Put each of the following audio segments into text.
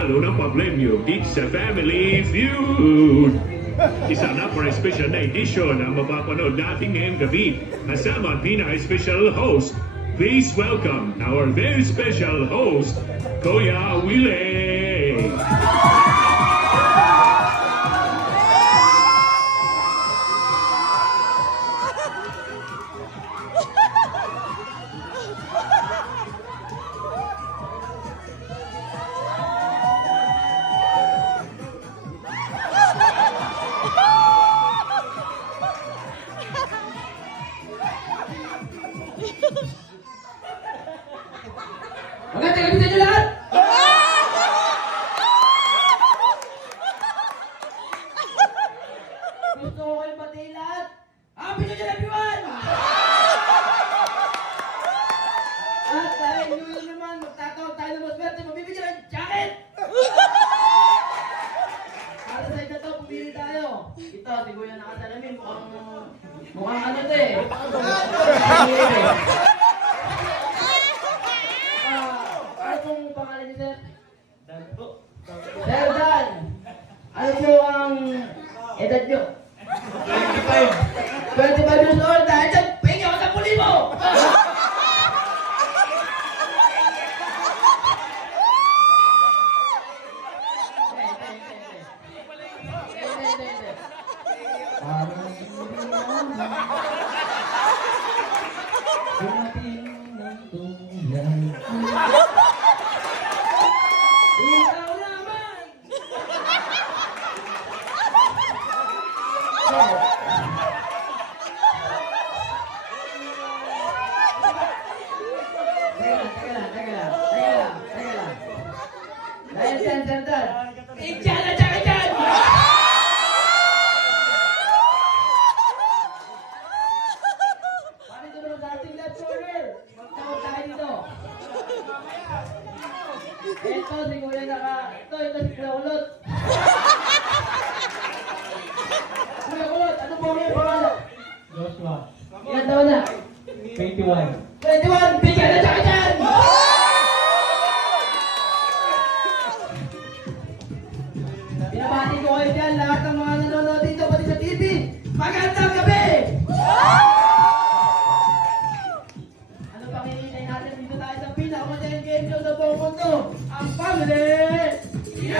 Lalo ng paglemyo dito sa Family Feud. Isa na for a special na edition ang mapapanood natin ngayong gabi. Kasama ang pinaka-special host. Please welcome our very special host, Kuya Willie. Maganda gabi sa inyo lahat! Gusto ko kayo batiin lahat! Happy New Year everyone! At dahil New Year naman, magtatawag tayo ng maswerte, mabibigyan ng jacket! Para sa ito to, pumili tayo. Ito, si Kuya nakasalamin, mukhang ano to eh. Ano pong pangalan niyo, sir? Dan po. Sir Dan, ano po ang edad niyo? 25. 25 years old, dahil dyan, pahingi ako sa puli mo! Ikaw naman! Teka lang. Dahil dyan, Idiyan na dyan! Paano ito naman sa ating left shoulder? Magtawag tayo dito. Ito, si Kuya ito si Kuya Kulot. Kuya Kulot, ano po ang iyong pangalan? Joshua, Ilan taon na? 21. 21! Bigyan na dyan! Binabati ko kayo dyan, lahat ng mga nanonood dito, pati sa TV. Magandang gabi! Ano pang hinihintay natin dito tayo sa pinakamadaling game show sa buong mundo? Ang Family Feud!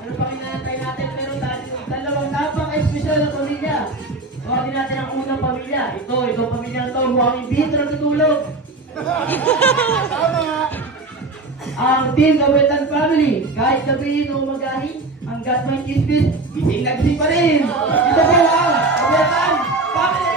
Ano pang hinihintay natin? Meron tayo dalawang napaka-espesyal na pamilya. Tawagin natin ang unang pamilya. Itong pamilya na ito, mukhang hindi ito natutulog. Ang Team Gawetan Family, kahit sabihin o magahin, hanggat may chismis, gising na gising pa rin. Ito po ang Gawetan Family!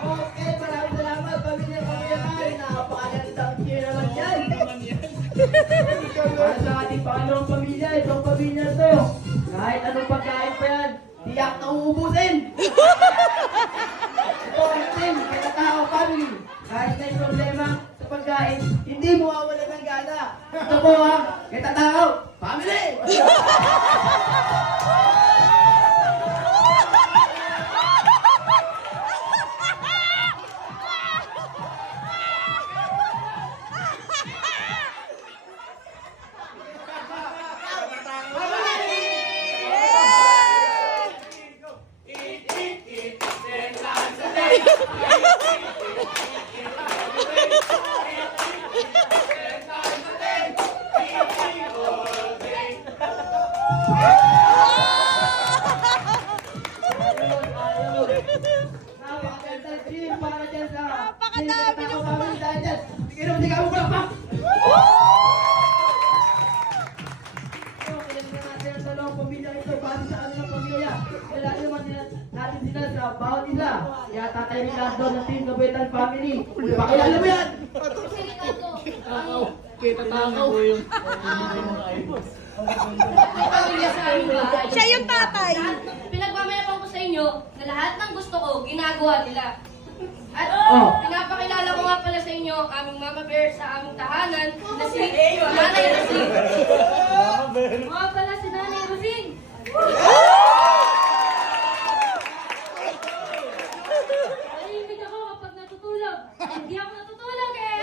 Okay, maraming salamat, pamilya Kamuyakan. Napakagandang cheer naman yan. Para sa ating pangalawang pamilya, itong pamilya to. Kahit anong pagkain pa yan, tiyak na uubusin. Ito ang team, Katatao Family. Kahit may problema sa pagkain, hindi mo mawawala ng gana. Ito po ang Katatao Family. Napakagandang cheer para dyan sa Napakadami Katatao nyo Family dahil dyan. Sige naman, sige mo pa. Kailangan natin ang dalawang pamilya ito base sa kanilang pamilya. Kailangan naman natin sila sa bawat isa. Kaya Tatay Ricardo ng Team Gawetan Family. Pakilala mo yan! Kita tao po yung mga iPhone. Pamilya sa aming bahay. Siya yung tatay. Pinagmamayabang ko sa inyo na lahat ng gusto ko, ginagawa nila. At pinapakilala ko nga pala sa inyo ang aming mama bear sa aming tahanan na si Nanay Rosing. Mga pala si Nanay Rosing. Nahihimik ako kapag natutulog. Hindi ako natutulog eh.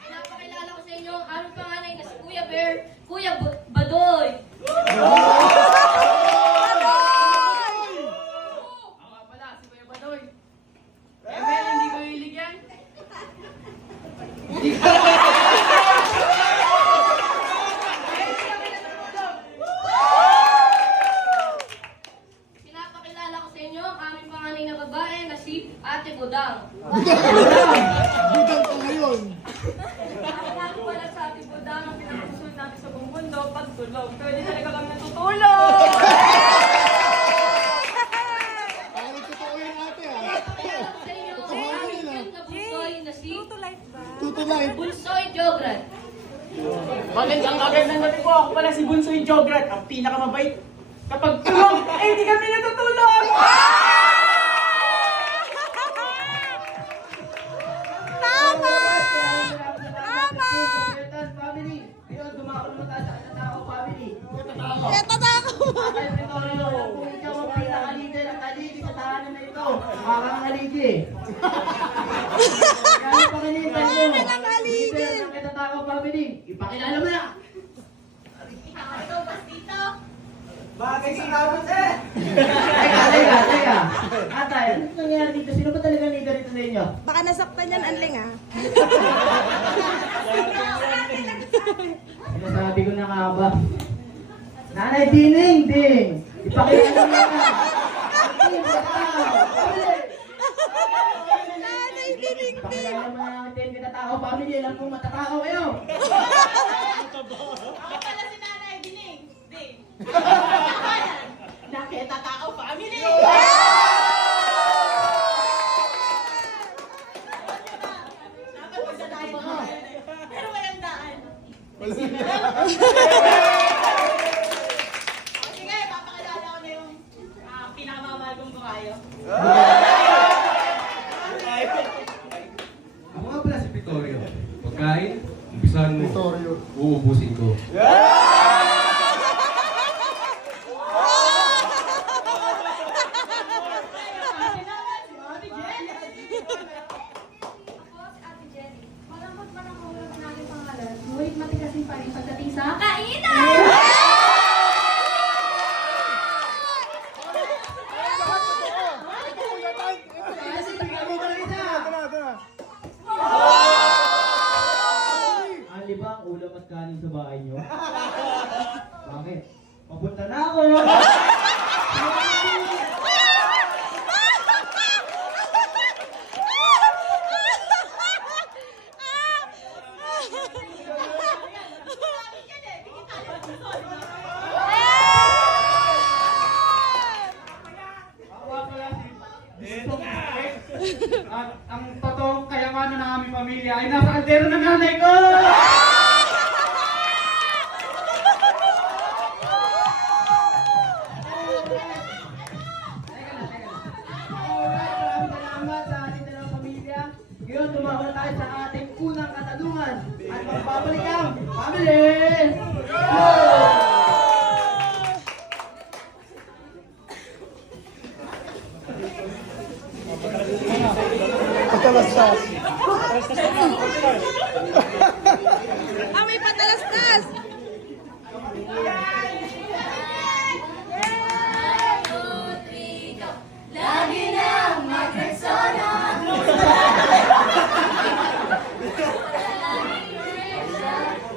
Pinapakilala ko sa inyo ang aming panganay na si Kuya Bear, Kuya Badoy. Ako nga pala, si Kuya Badoy. Emel, hindi ko hilig yan. Pinapakilala ko sa inyo ang aming panganay na babae na si Ate Budang. Budang ka ngayon. Ako pala sa Ate Budang ang pinakasunod natin sa buong mundo pagtulog. Pwede talaga kami natutulog. Parang totoo yung ate ah. Pinapakilala ko sa inyo ang aming cute na bunsoy na si Tutulay. Bunsoy Jograt. Magandang gabi po. Ako pala si Bunsoy Jograt, ang pinakamabait. Kapag tulog, hindi kami natutulog! Tama! Tama! Family. Ngayon, dumako naman tayo sa Katatao family. Eto na ako. Tatay Pretorio, kung ikaw ang pinaka-leader at aligi sa tahanan na ito, makaka-aligi. Kaya pakilitan mo. Pinaka-aligi. Leader ng Katatao family. Ipakilala mo na. Bagay sa kapot eh! Teka. Atay, ano nangyari dito? Sino ba talaga leader dito sa inyo? Baka nasaktan yan, Anling ah. Sinasabi ko na nga ba? Nanay Dining! Ipakilala mo na! Nanay Dining. Ipakilala mo na ang atin Katatao family. Alam kong matatakaw kayo! Ako pala si Nanay Dining. Nakita tao family. Dapat magdadaan mo. Pero walang daan. O sige, papakilala ko na yung pinakamamahal kong bukayo. Ako nga pala si Pretorio. Pagkain, umpisahan mo. Pretorio. Uubusin ko. Ako si Ate Jenny. Malambot man ang ulam ng aking pangalan, ngunit matigasin pa rin pagdating sa kainan! Ali ba ang ulam at kanin sa bahay nyo? Bakit? Papunta na ako! At ang totoong kayamanan ng aming pamilya ay nasa kaldero ng nanay ko! Alright, maraming salamat sa ating dalawang pamilya. Ngayon, tumawag na tayo sa ating unang katanungan. At magbabalik ang family! Patalastas. Ah, may patalastas. Lagi nang mag-resona.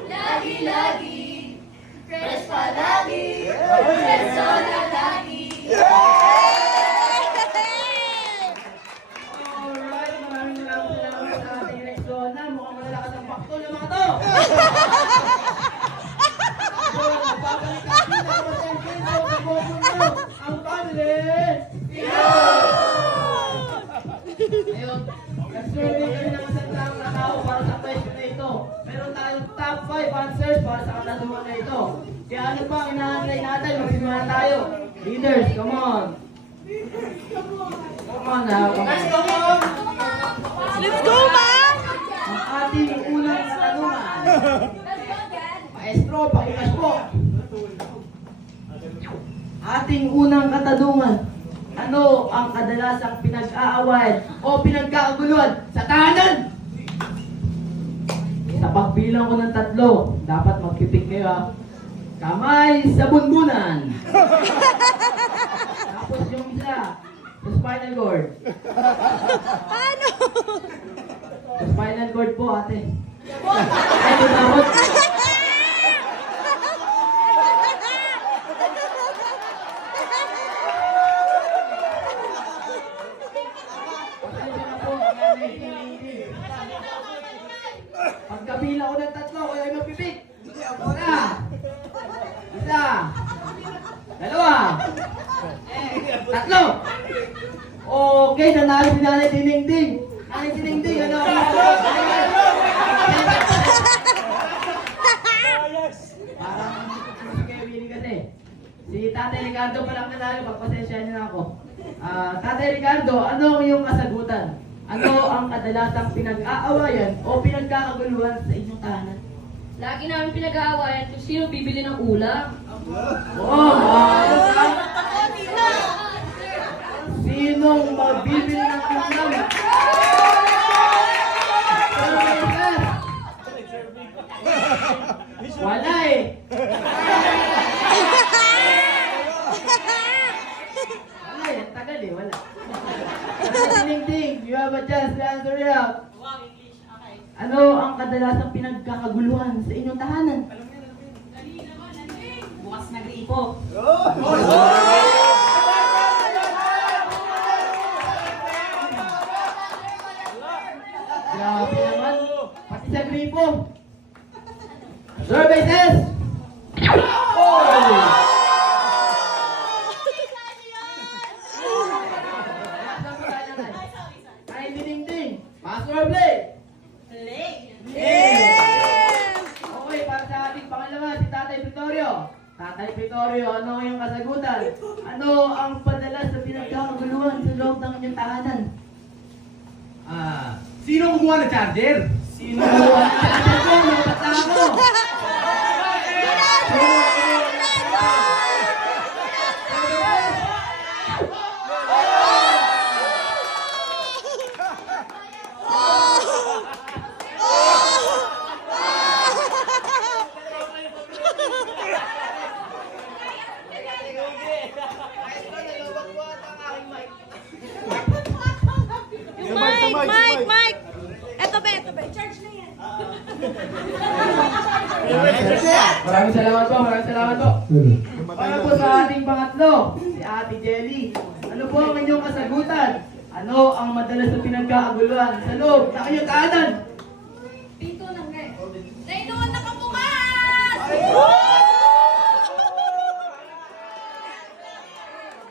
Lagi-lagi, fresh palagi, persona lagi. Alright, maraming salamat sa ating Rexona. Mukhang malalakas ang baktol ng mga to! So, babalik answers para sa katanungan na ito. Kaya ano pa ang inaantay natin? Magsimula tayo. Leaders, come on. Come on na. Let's go, Mom! Let's go, ma'am! Ang ating unang katanungan. Maestro, pakikas po. Ating unang katanungan. Ano ang kadalasang pinag-aawayan o pinagkakaguluhan sa tahanan? Sa pagbilang ko ng 3, dapat magpipik kayo ha. Kamay sa bunbunan. Tapos yung isa, sa spinal cord. Ano? Sa spinal cord po ate. Ay, tutawag. Pasensya na po, nanay. Pagkabila ko ng 3, kayo ay magpipik. Isa. Dalawa. 3. Okay, nanalo si Nanay Dinding. Nanay Dinding, ano? Parang hindi kayo willing kasi. Si Tatay Ricardo pa lang nanalo, pagpasensya niyo na ako. Tatay Ricardo, ano ang iyong kasagutan? Ano ang kadalasang pinag-aawayan o pinagkakaguluhan sa inyong tahanan? Lagi namin pinag-aawayan kung sino bibili ng ulam. Sinong magbibili ng ulam? Wala eh. Wala eh, tagal eh, wala. Ting, you have a chance to answer it out. Wow, English. Okay. Ano ang kadalasang pinagkakaguluhan sa inyong tahanan? Bukas na gripo. Grabe naman. Pati sa gripo. Survey says... Oh! Ay, ding-ding. Master of play. Play. Yes! Okay, para sa ating pangalawa, si Tatay Pretorio. Tatay Pretorio, ano ang iyong kasagutan? Ano ang padalas na pinagkakaguluhan sa loob ng inyong tahanan? Sino kumuha ng charger? Sino ang tatay ko? Mga patamo! Mike! Eto ba? Charge na yan. Maraming salamat po, maraming salamat po. Para po sa ating pangatlo, si Ate Jelly. Ano po ang inyong kasagutan? Ano ang madalas na pinagkakaguluhan sa loob ng inyong tahanan? Pinto ng red. Nainuwan na kabukas!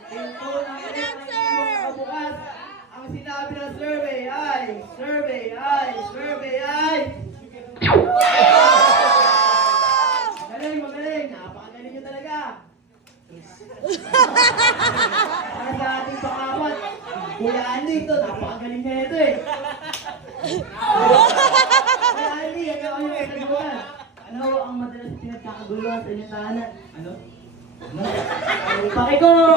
Pinto ng inyong nakabukas. Ang sinabi ng survey ay... Magaling! Napakagaling nyo talaga! Para sa ating pangawat, Kuya Andy ito, napakagaling na ito eh. Kuya Andy, ano ang iyong kasagutan? Ano ang madalas pinagkakaguluhan sa inyong tahanan? Ano? Pakiko!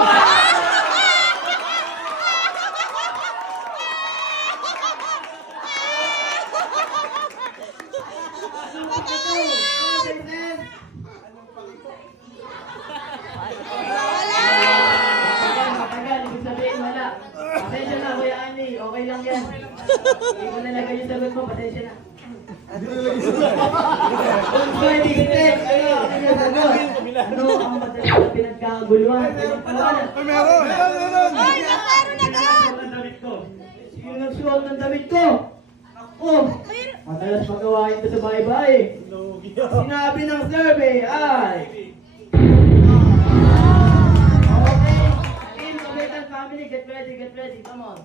Matagal, ibig sabihin wala. Pasensya na, Kuya Andy. Okay lang yan. Hindi ko nalagay yung sagot mo, pasensya na. Hindi ko check. Ano yung sagot? Ano ang madalas na pinagkakaguluhan sa inyong tahanan? Meron! Ay, meron agad! Sino nagsuot ng damit ko? Ako! Madalas magawain ito sa bahay-bahay. Sinabi ng survey ay... Okay. Team Kabetan family, get ready, come on.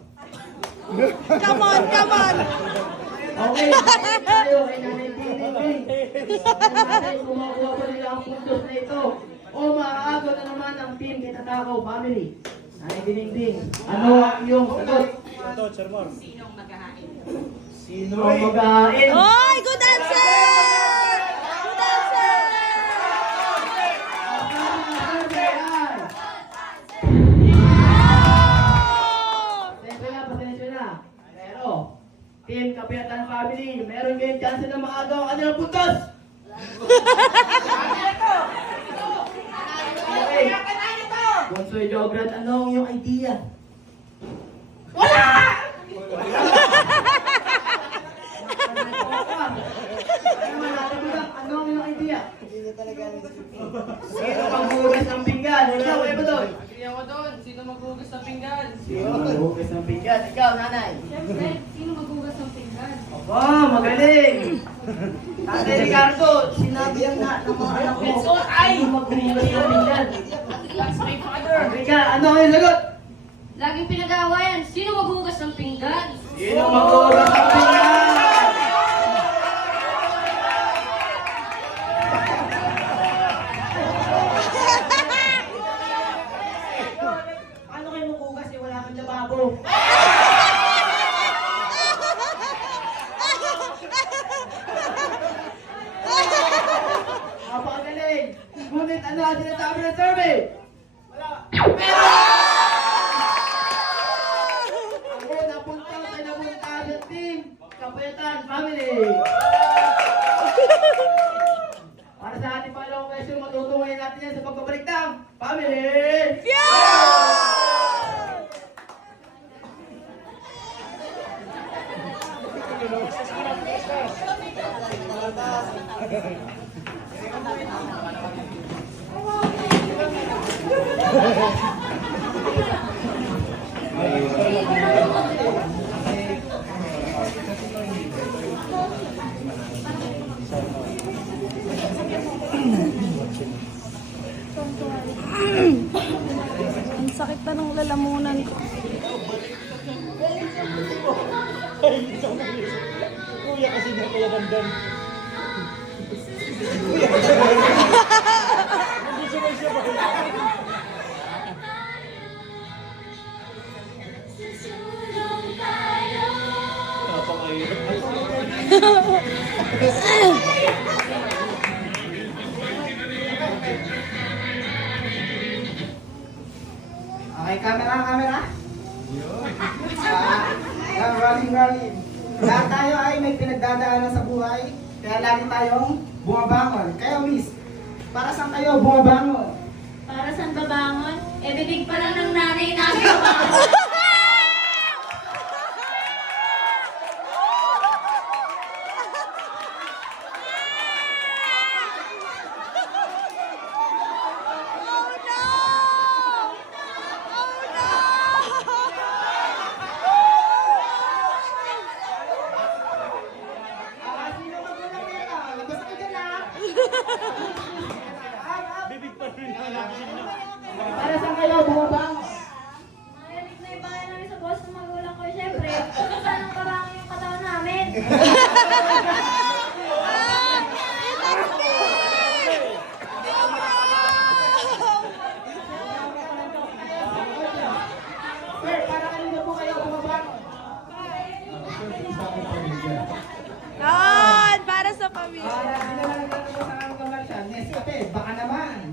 Come on! Okay, tayo kay Nanay Dinding. Natin kung makuha ba nila ang puntos na ito o maaagaw na naman ang team ni Tatakaw Family. Nanay Dingding, ano ang iyong sagot? Sinong maghahain? Sino ang mag-ain? Oy, good answer! Good answer! Pasensya na. Pero, Team Kapiyatan Family, meron kayong chance na maagaw ang kanilang puntos. Okay. Bonsoy Jograd, ano ang iyong idea? Ano ang iyong idea? Sino maghugas ng pinggan? Ikaw, eh ba doon? Ako doon. Sino maghugas sa pinggan? Sino maghugas ng pinggan? Ikaw, nanay. Siyempre, sino maghugas ng pinggan? Aba, magaling! Tatay Ricardo, sinabi ang ng mga anak ko. Sino maghugas ng pinggan? That's my father. Rika, ano ang iyong sagot? Laging pinag-aawayan, sino maghugas ng pinggan? Sino maghugas ng pinggan? Ano kayo maghugas eh? Wala kang lababo. Napakagaling! Ngunit ano ang sinasabi ng survey? Wala. Ako napunta sa napunta sa team Kapayatan Family. Para sa ating pangalawang question, matutuwain natin yan sa pagbabalik ng Family. Ang sakit na ng lalamunan ko. Kuya kasi niya kaya dandan. Okay, camera. Rolling. Lahat tayo ay may pinagdadaanan sa buhay, kaya lagi tayong bumabangon. Kaya miss, para saan kayo bumabangon? Para saan babangon? Eh, bibig pa lang ng nanay namin. Oh no! Oh no! Sino magulang nito? Labas ako dyan ah! Para saan kayo bumabangon? Mayalig na ibayan namin sa boss ng magulang ko, syempre. Saan ang kabangon yung katawan namin? Sir, para kanino po kayo bumabangon? Yan! Para sa pamilya. Para sinalang ko sa ang commercial. Nescafe, baka naman.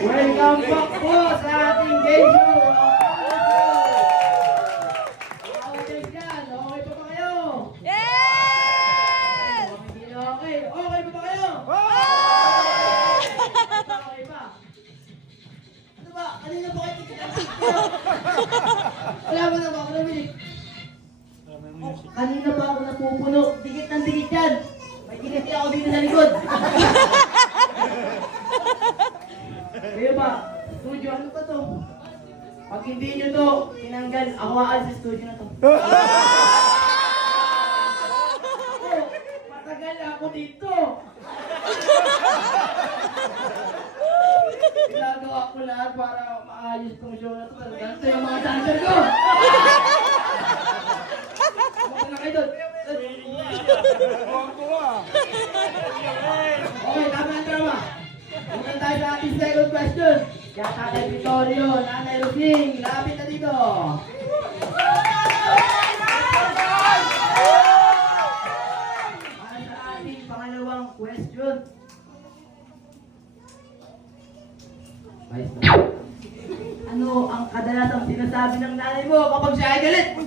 Welcome back po sa ating game show. Okay dyan, okay pa ba kayo? Yes! Hindi na okay. Okay pa ba kayo? Okay pa. Ano ba? Kanina ba kayo titignan? Wala mo na ba ako namilig? Kanina pa ako napupuno. Dikit ng dikit yan. May dikit ako dito sa likod. Kayo ba? Studio, ano ba to? Pag hindi nyo to, tinanggal, ako aalis sa studio na to. Matagal na ako dito. Ilang ginagawa ko lahat para maayos tong show na to. Ganito yung mga dancer ko! Kumaka na kayo doon. Okay, tama ang drama. Punta tayo sa ating second question. Kaya Tatay Vittorio, Nanay Rosing, lapit na dito. Para sa ating pangalawang question. Ano ang kadalasang sinasabi ng nanay mo kapag siya ay galit?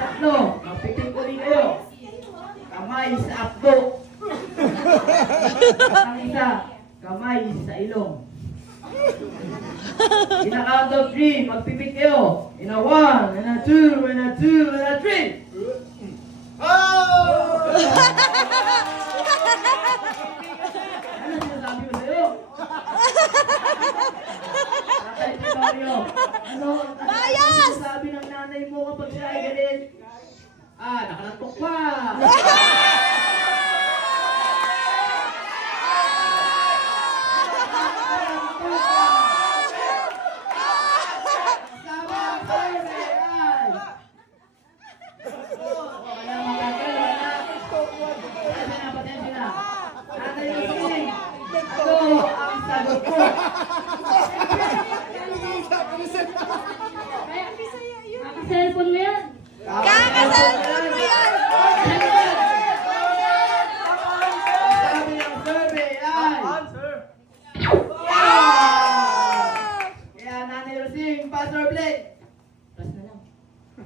Tatlo, magpitin ko rin kayo. Kamay sa akdo. Ang isa, kamay sa ilong. In a count of 3, magpipit kayo. In a 1, and a 2, and a 2, and a 3. Ano sinasabi mo sa'yo? Tatay Vittorio, ano ang sinasabi ng nanay mo kapag siya ay galit? Nakalantok pa! Sama ang survey ay! Kaya matagal, wala. Patensya na. Nanay Rosing, ano ang sagot mo? Cellphone mo yan. Kakasalpon mo yan! Sabi ng survey ay... Kaya Nanay Rosing, pass or play? Pass na lang.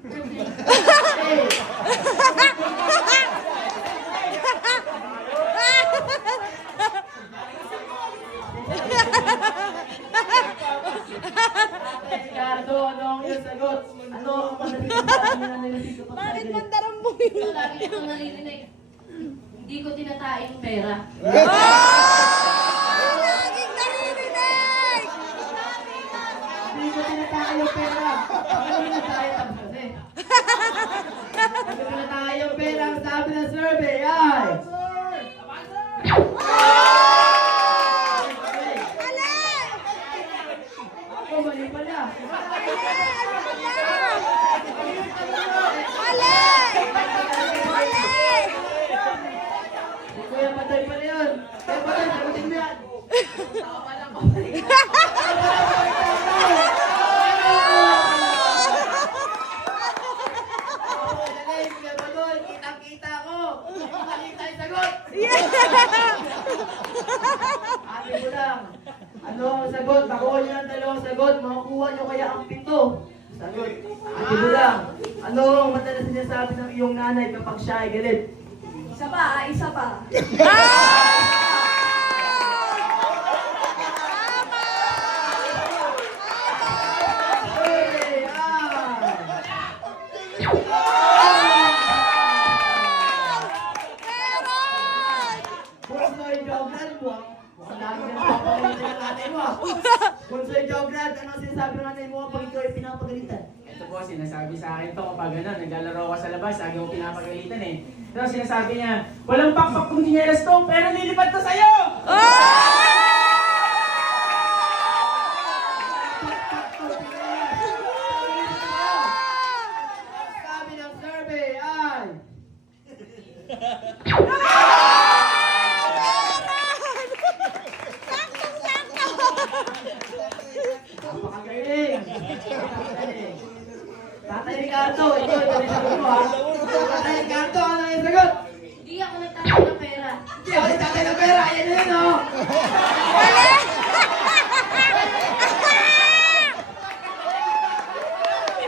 Okay. Ricardo, ano ang iyong sagot? Ano ang madaling sabi ni Nanay Rosing kapag siya ay Bakit galit? mandarang mo yun? Lagi ko naririnig. Hindi ko tinatain yung pera. Laging naririnig! Hindi ko tinatake yung pera. Ano tinatake tapos kasi? Hindi ko tinatake yung pera. Ang sabi ng survey ay... Mali! Ako, mali pala. Mali! Mali! Si Kuya Patay pala yun. Kuya Patay, sagutin mo yan. Dali, Kuya Patay, kitang-kita ko. Mali tayo sagot. Ate ko lang. Ano ang sagot? Nakuha niyo ang dalawang sagot. Makukuha niyo kaya ang 7. Sagot. Ate ko lang. Ano ang madalas sinasabi ng iyong nanay kapag siya ay galit? Isa pa, isa pa. Hey, Bunsoy Jograd mo. Mukhang lagi ka napapagalitan ng nanay mo. Bunsoy Jograd, ano ang sinasabi ng nanay mo kapag ikaw ay pinapagalitan? Ito po, sinasabi sa akin to kapag ano, naglalaro ka sa labas, lagi mo pinapagalitan eh. Pero sinasabi niya, walang pakpak kung tinyelas to, pero nilipat to sa'yo! Sabi ng survey ay... Napakagaling! Napakagaling! Tatay Ricardo, ito yung sagot mo ha. Tatay Ricardo, ano yung sagot? Hindi ako nagtatay ng pera. Hindi ako yung tatay ng pera, yan yun o!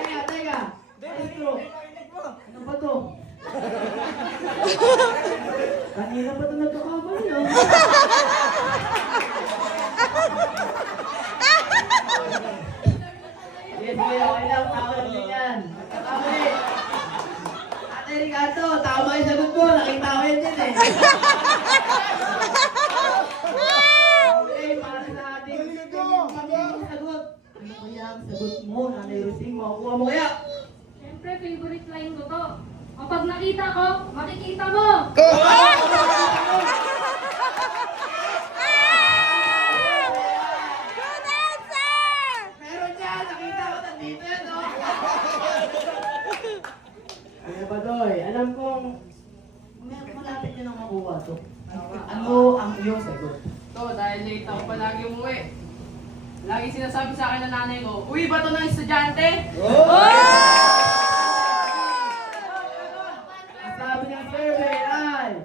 Teka, maestro, ano ba to? Kanina pa ito nagkakamali o. Yes, okay lang, tama din yan. Nagkakamali. Tatay Ricardo, tama yung sagot mo, nakita ko yun din eh. Okay, para sa ating pagiging sagot. Ano kaya ang sagot mo, Nanay Rosing? Makukuha mo kaya? Siyempre, favorite line ko to. Kapag nakita ko, makikita mo! Makikita mo! niyo nang makuha to? Ano ang iyong sagot? To, dahil late ako palagi umuwi. Lagi sinasabi sa akin ng nanay ko, uwi ba to ng estudyante? Ang sabi ng survey ay...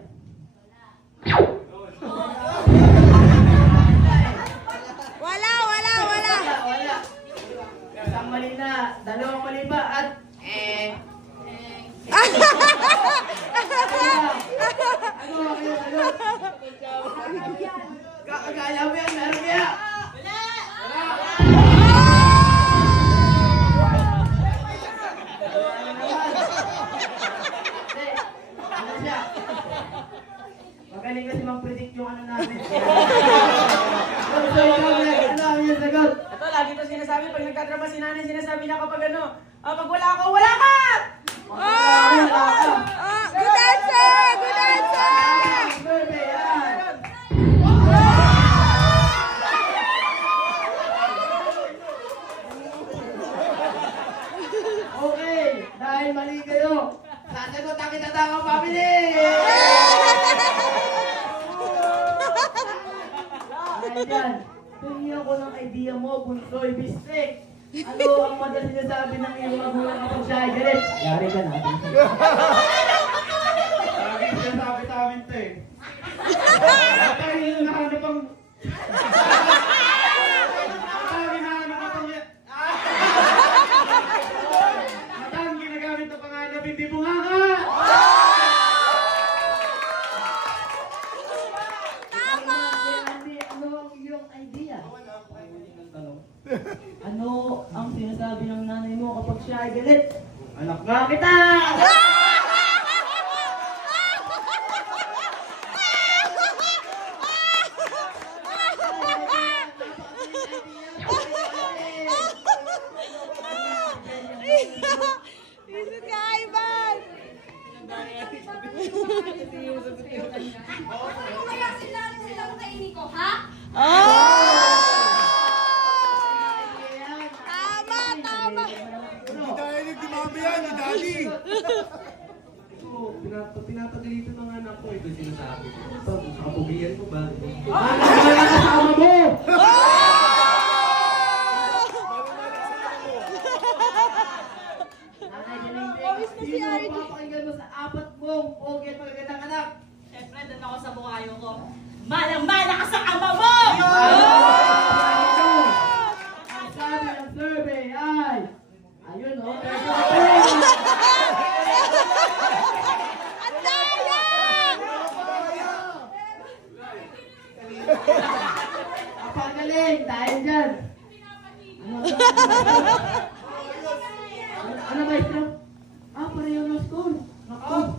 Wala. Wala. Isang mali na, dalawang mali ba, at... Ano ang iyong sagot? Kakagaya mo yan, meron kaya? Ano siya? Magaling kasi mag-predict yung ano namin. So, ano ang iyong sagot? Ito, lagi ito sinasabi, pag nagkatrama si nanay, sinasabi na kapag ano, pag wala ako, wala ka! Good answer! Good answer! Survey, yan. Okay, dahil mali kayo, sasagot ang Kitatangang Family! Dahil yan, tingin ko ng idea mo, Bunsoy Bistek. Ano ang madalas sinasabi ng iyong magulang kapag siya ay galit? Yari ka natin. Lagi sinasabi sa amin to eh. Tayo yung nahanap ang... Tayo yung nahanap ang... Matang ginagamit na panganap, hindi bunganga! Ano ang iyong idea? Ano ang sinasabi ng nanay mo kapag siya ay galit? Anak nga kita! Iso ka, Ivan! Kaya silang kainin ko, ha? Tama! Dahil nagdumami yan, ni Daddy! Pinapagalitan ng anak ko, ito sinasabi ko. Kapugian mo ba? Kasama mo! Pawis na si Sino RD. papakinggan mo sa apat mong pogi at magagandang anak? Siyempre, doon ako sa bukayo ko. Malang-mala ka sa ama mo! Ang sabi ng survey ay... Ayun o. Ang daya! Kapagaling! Dahil dyan! Ano ba ito? Pareho ng score. Naku.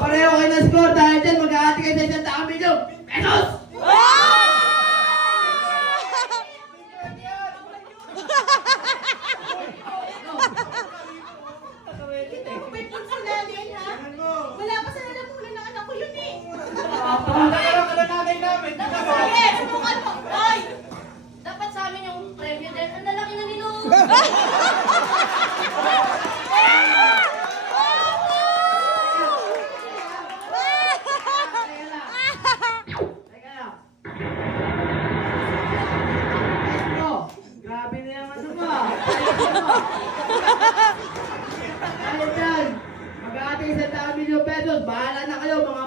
Pareho kayo ng score dahil dyan mag-aati kayo sa 100,000 pesos! Wait, kung sa nanay, ha? Wala pa sa nalamunan ng anak ko yun eh. Kaya ka na nanay namin! Sige, subukan mo. Hoy! Dapat sa amin yung premyo din. Ang lalaki na nilo. Teka lang. Ano? Grabe na yung ano ba? Dahil dyan, mag-aati sa 100,000 pesos. Bahala na kayo mga